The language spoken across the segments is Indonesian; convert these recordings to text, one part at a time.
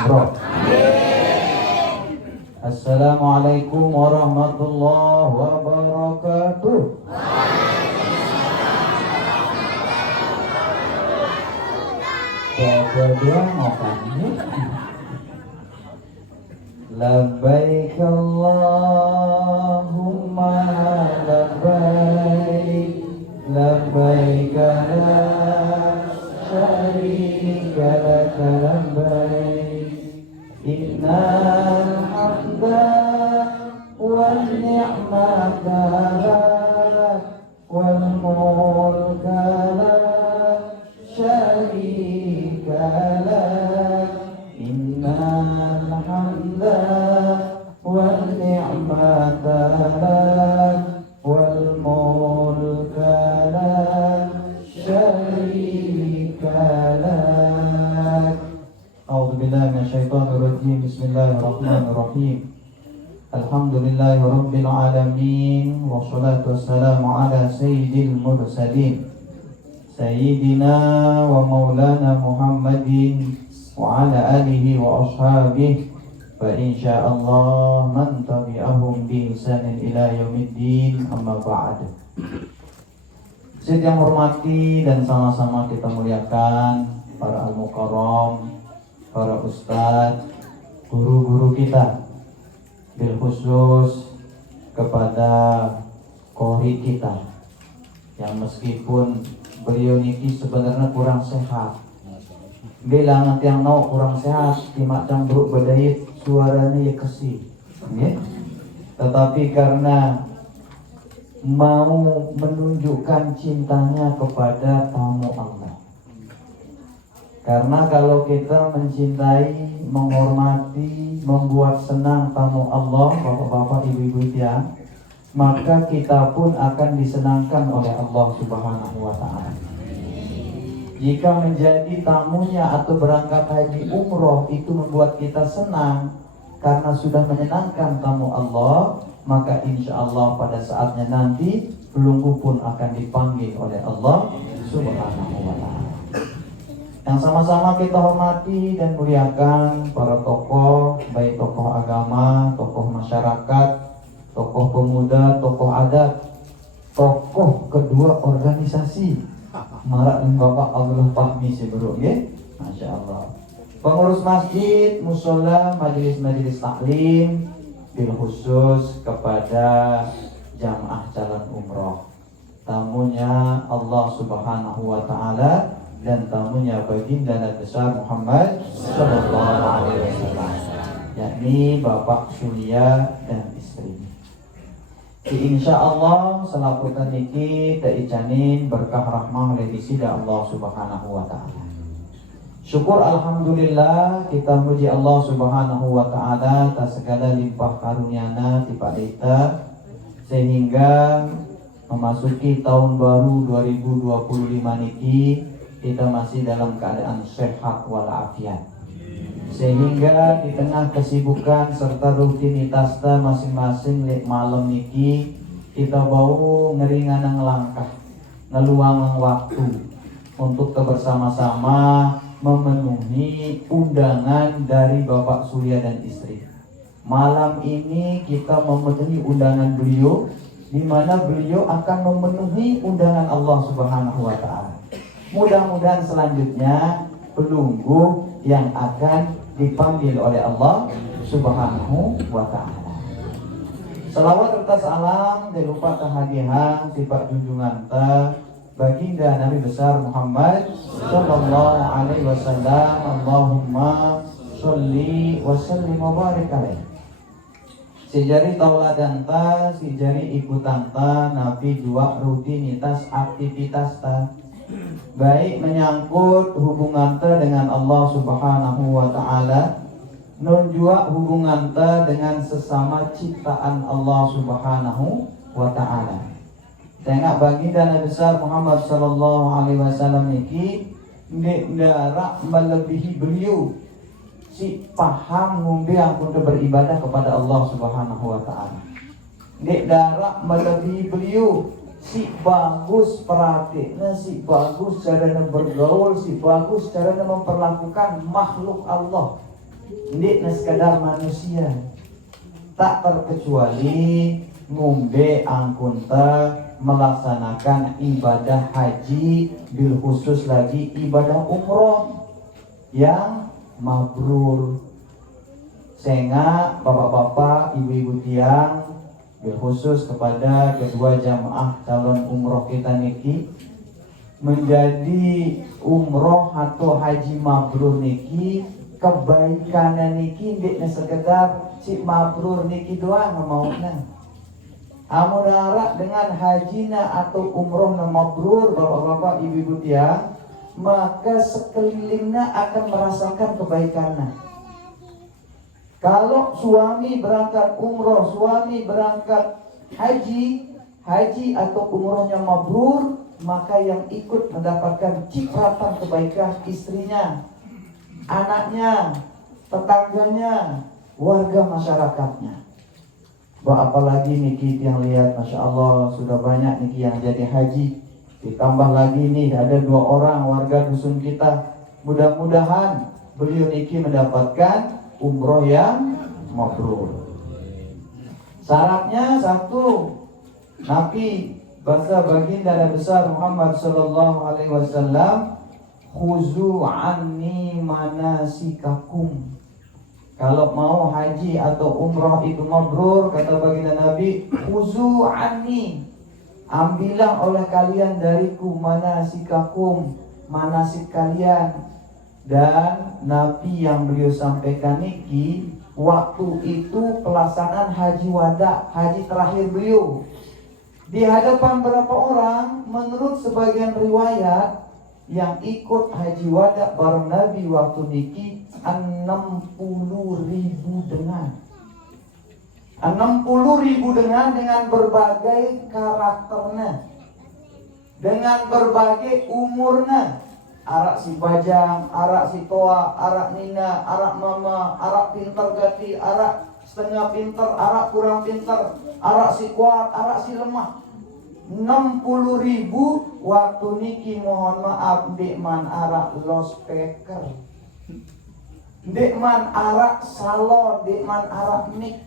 umroh. Assalamualaikum warahmatullahi wabarakatuh. Berdua makan ini. Labbaik Allahumma labbaik, labbaik la syarika laka labbaik, innal hamda wan ni'mata lak wal mulka la syarika lak, innal hamda wan ni'mata lak wal mulka la syarika lak. A'udzu billahi minasyaitonir rajim. Bismillahirrahmanirrahim. Alhamdulillahi rabbil alamin, wassalatu wassalamu ala sayyidil mursalin sayyidina wa maulana Muhammadin wa ala alihi wa ashabihi wa insyaallah man tabi'ahum bi ihsanin ila yaumiddin, amma ba'd. Yang hormati dan sama-sama kita muliakan para al-mukarram, para ustadz, guru-guru kita, bil khusus kepada qori kita yang meskipun beliau niki sebenarnya kurang sehat, bilang nanti yang mau kurang sehat, timacang buruk badayit suaranya ya kesih, ya. Tetapi karena mau menunjukkan cintanya kepada tamu Allah. Karena kalau kita mencintai, menghormati, membuat senang tamu Allah, bapak-bapak, ibu-ibu tiang, maka kita pun akan disenangkan oleh Allah Subhanahu wa ta'ala. Jika menjadi tamunya atau berangkat haji umroh itu membuat kita senang karena sudah menyenangkan tamu Allah, maka insya Allah pada saatnya nanti belunggu pun akan dipanggil oleh Allah Subhanahu wa ta'ala. Yang sama-sama kita hormati dan muliakan para tokoh, baik tokoh agama, tokoh masyarakat, tokoh pemuda, tokoh adat, tokoh kedua organisasi marak dan Bapak Abdullah Fahmi Sibruk, ya, Masya Allah. Pengurus masjid, musola, majelis-majelis taklim, bil khusus kepada jamaah calon umroh, tamunya Allah Subhanahu wa ta'ala dan tamunya baginda Nabi besar Muhammad sallallahu alaihi wasallam, yakni Bapak Surya dan istrinya. Insya Allah selaputan niki teicanin berkah rahmah dari Allah Subhanahu wa ta'ala. Syukur alhamdulillah kita muji Allah Subhanahu wa ta'ala atas segala limpah karunia-Na tiba kita sehingga memasuki tahun baru 2025 niki kita masih dalam keadaan sehat walafiat, sehingga di tengah kesibukan serta rutinitas masing-masing lek malam niki kita bau ngeringan ngelangkah ngeluang waktu untuk bersama-sama memenuhi undangan dari Bapak Surya dan istri. Malam ini kita memenuhi undangan beliau, di mana beliau akan memenuhi undangan Allah Subhanahu wa ta'ala. Mudah-mudahan selanjutnya pelunggu yang akan dipanggil oleh Allah Subhanahu wa ta'ala. Salawat serta salam dilupa kehadiran sifat junjungan baginda Nabi besar Muhammad sallallahu alaihi wasallam. Allahumma sholli wa sallim wa barik alaihi. Sejari tauladan ta, sejari ikutan ta, Nabi jua rutinitas aktivitas ta, baik menyangkut hubungan ta dengan Allah Subhanahu wa ta'ala, non jua hubungan ta dengan sesama ciptaan Allah Subhanahu wa ta'ala. Tengok baginda Nabi besar Muhammad sallallahu alaihi wasallam niki ndara melebihi beliau si paham ngumbi ampun beribadah kepada Allah Subhanahu wa ta'ala. Dek darah melebihi beliau si bagus perhatiannya, si bagus cara bergaul, si bagus cara memperlakukan makhluk Allah. Ndik sekadar manusia. Tak terkecuali ngombe angkunta melaksanakan ibadah haji, bil khusus lagi ibadah umroh yang mabrur. Sehingga bapak-bapak, ibu-ibu tiang, bil khusus kepada kedua jamaah calon umroh kita niki, menjadi umroh atau haji mabrur niki, kebaikan niki ndeknya sekedar si mabrur niki doang maunya. Amun harap dengan hajina atau umroh mabrur bapak-bapak, ibu-ibu tiang, maka sekelilingnya akan merasakan kebaikannya. Kalau suami berangkat umroh, suami berangkat haji atau umrohnya mabrur, maka yang ikut mendapatkan cipratan kebaikan istrinya, anaknya, tetangganya, warga masyarakatnya. Apalagi niki yang lihat, masya Allah sudah banyak niki yang jadi haji. Ditambah lagi nih ada 2 orang warga dusun kita. Mudah-mudahan beliau niki mendapatkan umroh yang mabrur. Syaratnya 1, Nabi bahasa baginda Nabi besar Muhammad sallallahu alaihi wasallam, khuzu anni manasikakum. Kalau mau haji atau umrah itu mabrur, kata baginda Nabi, khuzu anni, ambillah oleh kalian dariku manasikakum, manasik kalian. Dan Nabi yang beliau sampaikan niki, waktu itu pelaksanaan haji wada, haji terakhir beliau. Di hadapan berapa orang? Menurut sebagian riwayat, yang ikut haji wada bareng Nabi waktu niki 60.000 dengan 60.000 dengan berbagai karakternya, dengan berbagai umurnya. Arak si bajang, arak si toa, arak nina, arak mama, arak pintar gati, arak setengah pintar, arak kurang pintar, arak si kuat, arak si lemah. 60.000 waktu niki, mohon maaf, dekman arak loudspeaker, dekman arak salon, dekman arak mic,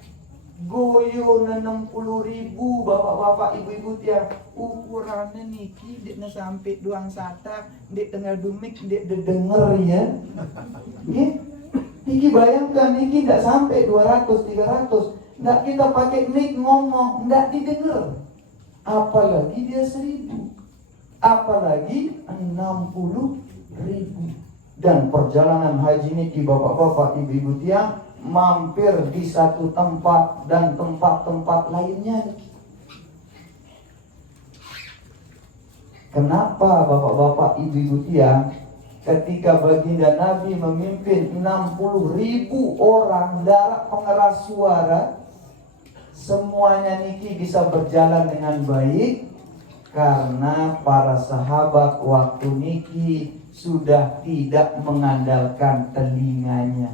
goyo 60.000 bapak-bapak, ibu-ibu tiang. Ukurannya niki dekna sampai doang sata, dek tengah dumik, dek denger ya. Niki bayangkan niki tidak sampai 200-300, ndak kita pakai mic ngomong, ndak didengar. Apalagi dia 1.000, apalagi 60.000. Dan perjalanan haji niki bapak-bapak, ibu-ibu tiang, mampir di satu tempat dan tempat-tempat lainnya. Kenapa bapak-bapak, ibu-ibu tiang, ketika baginda Nabi memimpin 60.000 orang darat pengeras suara, semuanya niki bisa berjalan dengan baik? Karena para sahabat waktu niki sudah tidak mengandalkan telinganya,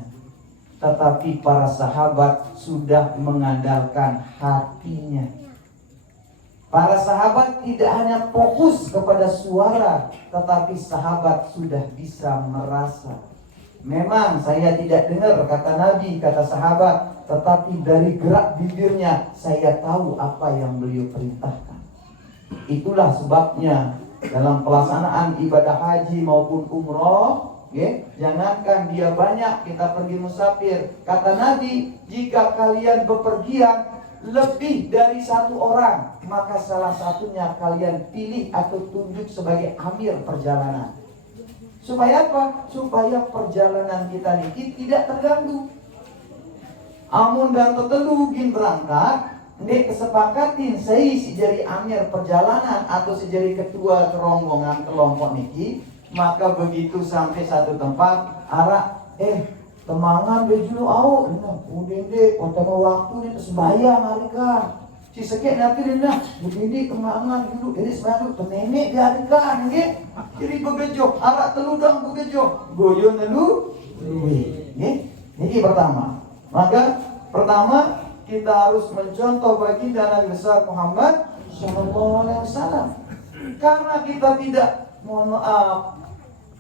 tetapi para sahabat sudah mengandalkan hatinya. Para sahabat tidak hanya fokus kepada suara, tetapi sahabat sudah bisa merasa. Memang saya tidak dengar kata Nabi, kata sahabat, tetapi dari gerak bibirnya saya tahu apa yang beliau perintahkan. Itulah sebabnya dalam pelaksanaan ibadah haji maupun umroh, jangankan dia banyak, kita pergi musafir, kata Nabi, jika kalian bepergian lebih dari 1 orang, maka salah satunya kalian pilih atau tunjuk sebagai amir perjalanan. Supaya apa? Supaya perjalanan kita ini tidak terganggu. Amun dan tetelu gin berangkat, ndek kesepakatin saya si jadi amir perjalanan atau si jadi ketua rombongan kelompok niki, maka begitu sampai satu tempat, arak temangan bejulu au, udah deh, potong waktu nih sembahyang harikan. Si sekek nanti dina, jadi temangan dulu, ini sembahyang tenenek diharikan, nggih. Jadi begejok, arak teludang begejok, goyo nelu, ini pertama. Maka pertama kita harus mencontoh baginda Nabi besar Muhammad sallallahu alaihi wasallam. Karena kita tidak, mohon maaf,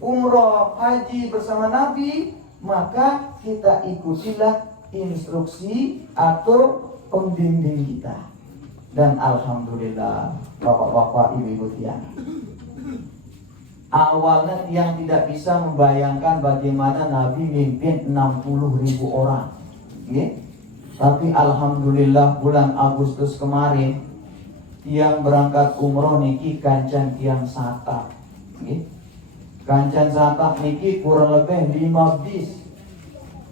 umroh haji bersama Nabi, maka kita ikutilah instruksi atau pembimbing kita. Dan alhamdulillah, bapak-bapak, ibu-ibu tiang, awalnya tiang tidak bisa membayangkan bagaimana Nabi mimpin 60.000 orang. Tapi alhamdulillah bulan Agustus kemarin tiang berangkat umroh niki kancan tiang satak. Kancan satak niki kurang lebih 5 bis.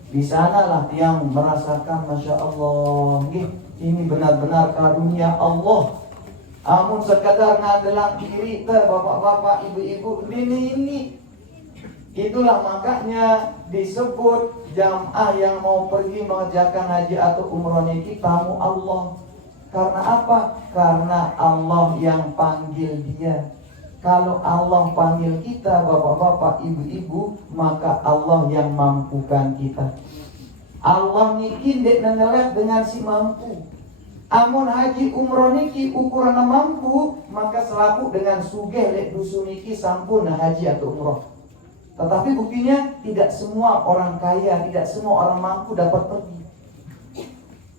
Di sanalah tiang merasakan Masya Allah, ini benar-benar karunia Allah. Amun sekadar ngadelang diri bapak-bapak, ibu-ibu, ini. Itulah makanya disebut jamaah yang mau pergi mengerjakan haji atau umroh niki tamu Allah. Karena apa? Karena Allah yang panggil dia. Kalau Allah panggil kita, bapak-bapak, ibu-ibu, maka Allah yang mampukan kita. Allah niki dek nengelek dengan si mampu. Amun haji umroh niki ukuran mampu, maka selaku dengan sugih lek dusun niki sampun haji atau umroh. Tetapi buktinya tidak semua orang kaya, tidak semua orang mampu dapat pergi.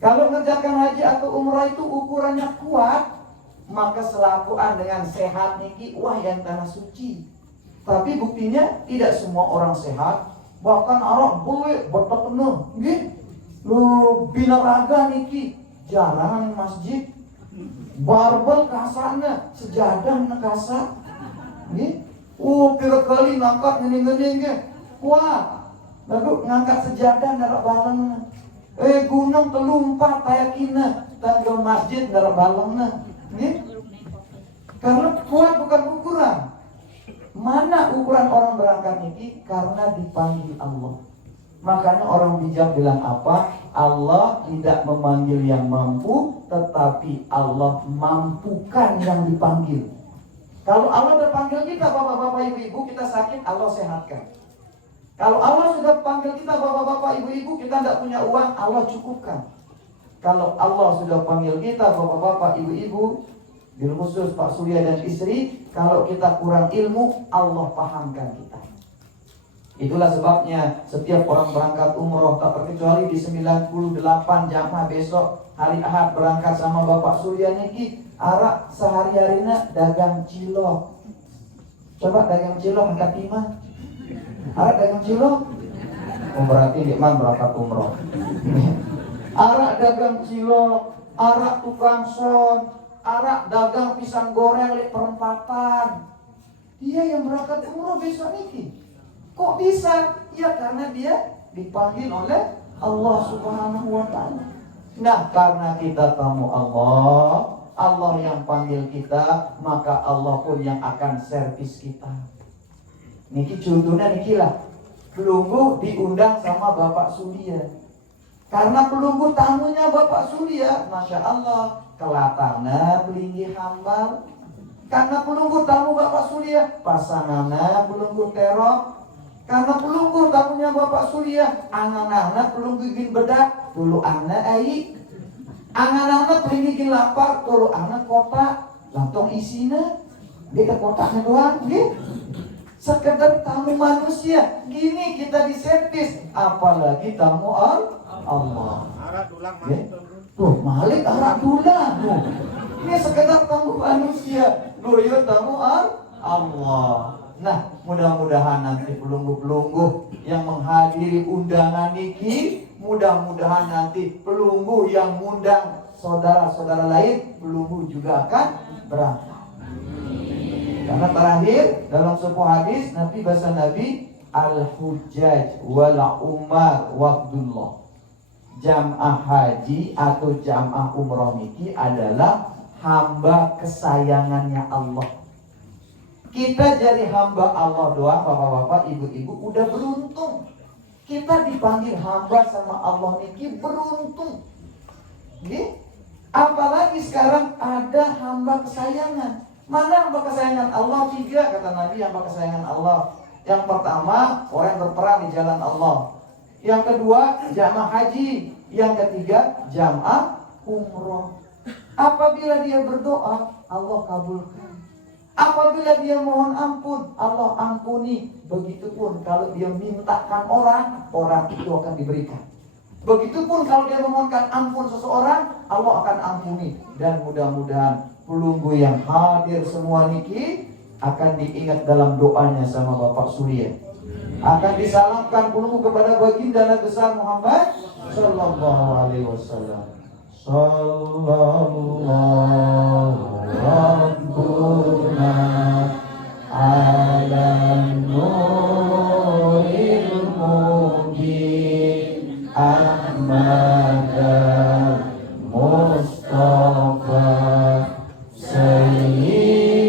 Kalau mengerjakan haji atau umroh itu ukurannya kuat, maka selakuan dengan sehat niki wah yang tanah suci. Tapi buktinya tidak semua orang sehat. Bahkan orang boleh bertekno, lu binaraga niki jarang masjid. Barbel kasarnya sejadah nakasa. Pira kali ngangkat ngene-ngene kuat. Lalu ngangkat sejadah narak balengna. Gunung telumpat tayakina tanggal masjid narak balengna. Karena kuat bukan ukuran. Mana ukuran orang berangkat niki? Karena dipanggil Allah. Makanya orang bijak bilang apa? Allah tidak memanggil yang mampu, tetapi Allah mampukan yang dipanggil. Kalau Allah berpanggil kita, bapak-bapak, ibu-ibu, kita sakit, Allah sehatkan. Kalau Allah sudah panggil kita, bapak-bapak, ibu-ibu, kita tidak punya uang, Allah cukupkan. Kalau Allah sudah panggil kita, bapak-bapak, ibu-ibu, bil khusus Pak Surya dan istri, kalau kita kurang ilmu, Allah pahamkan kita. Itulah sebabnya setiap orang berangkat umroh, tak terkecuali di 98 jamaah besok hari Ahad berangkat sama Bapak Surya niki, arak sehari-harinya dagang cilok. Coba dagang cilok angkat 5. Arak dagang cilok. Berarti Dikman berangkat umroh. Arak dagang cilok, arak tukang son, arak dagang pisang goreng di perempatan. Dia yang berangkat umroh besok niki. Kok bisa? Ya karena dia dipanggil oleh Allah Subhanahu wa ta'ala. Nah, karena kita tamu Allah, Allah yang panggil kita, maka Allah pun yang akan servis kita. Niki contohnya niki lah. Pelunggu diundang sama Bapak Surya. Karena pelunggu tamunya Bapak Surya, Masya Allah, kelatana pelinggi hambal. Karena pelunggu tamu Bapak Surya, pasangannya pelunggu terok. Karena pelunggu tamunya Bapak Surya, angan-angan pelunggu gin bedak, tulu anak ai. Angan-angan pelinggi gin lapar, tulu anak kotak, lantong isina. Dia ke kotaknya doang, gitu. Sekedar tamu manusia, gini kita diservis, apalagi tamu Allah. Tuh, Malik arak dulang. Ini sekedar tamu manusia, goyo tamu Allah. Nah, mudah-mudahan nanti pelunggu-pelunggu yang menghadiri undangan niki, mudah-mudahan nanti pelunggu yang mengundang saudara-saudara lain, pelunggu juga akan berangkat. Karena terakhir dalam sebuah hadis Nabi bahasa Nabi al-hujjaj wal umar waqdullah. Jamaah haji atau jamaah umroh niki adalah hamba kesayangannya Allah. Kita jadi hamba Allah doang, bapak-bapak, ibu-ibu, udah beruntung. Kita dipanggil hamba sama Allah niki beruntung. Apalagi sekarang ada hamba kesayangan. Mana hamba kesayangan Allah? 3 kata Nabi hamba kesayangan Allah. Yang pertama, orang yang berperang di jalan Allah. Yang kedua, jamaah haji. Yang ketiga, jamaah umroh. Apabila dia berdoa, Allah kabulkan. Apabila dia mohon ampun, Allah ampuni. Begitupun kalau dia mintakan orang, orang itu akan diberikan. Begitupun kalau dia memohonkan ampun seseorang, Allah akan ampuni. Dan mudah-mudahan pelunggu yang hadir semua niki akan diingat dalam doanya sama Bapak Surya. Akan disalamkan pelunggu kepada baginda Nabi besar Muhammad sallallahu alaihi wasallam. Sallallahu rabbuna ala nuril mubin Ahmad Mustafa Sayyidil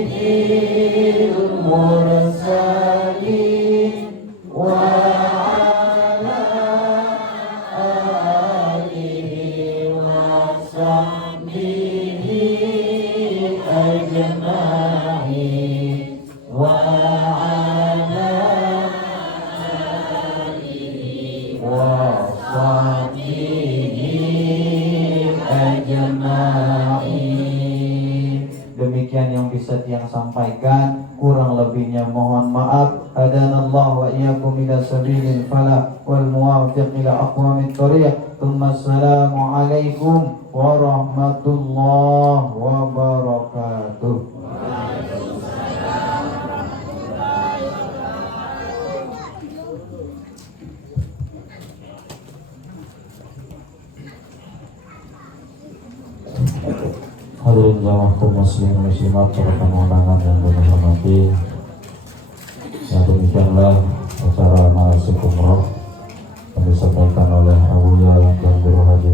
Mursalin wa ala alihi wa sahbihi ajma'in wa ala alihi wa sahbihi ajma'in. Demikian yang bisa Tiang sampaikan, kurang lebihnya mohon maaf. Hadanallahu wa iyyakum ila sabilil falah wal muwaffiq ila aqwamit thariq. Assalamu alaikum warahmatullahi wabarakatuh. Hadirin jamaah kaum muslimin muslimat, para undangan yang kami hormati, ya demikianlah acara manasik umroh yang disampaikan oleh Abu Yal dan Guru Haji